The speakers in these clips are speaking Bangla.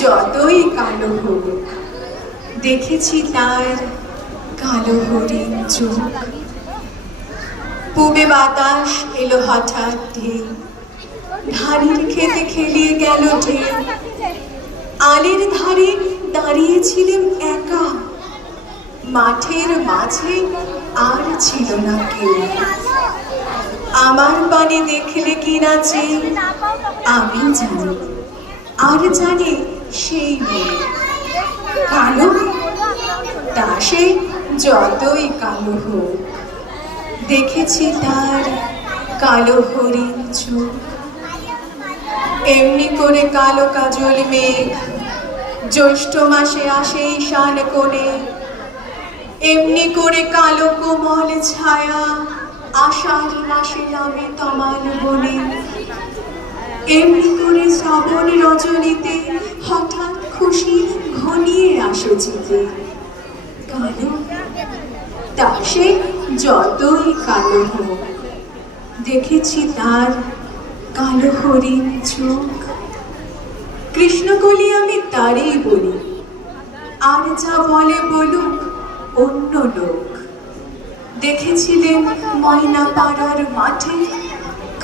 যতই কালো হোক, দেখেছি তার কালো হরিণ চোখ। পূবে বাতাস এলো হঠাৎ ঢেউ, ধানের খেতে খেলিয়ে গেল ঢেউ। আলের ধারে দাঁড়িয়েছিলেন একা, মাঠের মাঝে আর ছিল না কেউ। আমার পানে দেখলে কিনা যে আমি জানি, আর জানে সেই মেয়ে। কালো তা সে যতই কালো হোক, দেখেছি তার কালো হরিণ চোখ। এমনি করে কালো কাজল মেঘ জ্যৈষ্ঠ মাসে আসে ঈশান কোণে, এমনি করে কালো কোমল ছায়া আষাঢ় মাসে নামে তমাল বনে। এমনি করে শ্রাবণ রজনীতে হঠাৎ খুশি ঘনিয়ে আসে চিতে। কালো তা সে যতই কালো হোক, দেখেছি তার কালো হরিণ চোখ। কৃষ্ণকলি আমি তারই বলি, আর যা বলে বলুক অন্য লোক। দেখেছিলেন ময়না পাড়ার মাঠে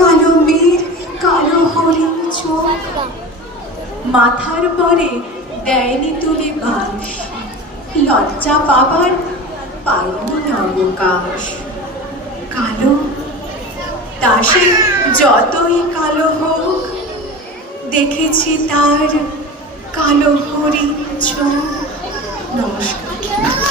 কালো মেয়ের কালো হরিণ চোখ। মাথার পরে দেয়নি তুলে বাঁশ, লজ্জা পাবার পায়নি অবকাশ। কালো তা সে যতই কালো হোক, দেখেছি তার কালো হরিণ চোখ। নমস্কার।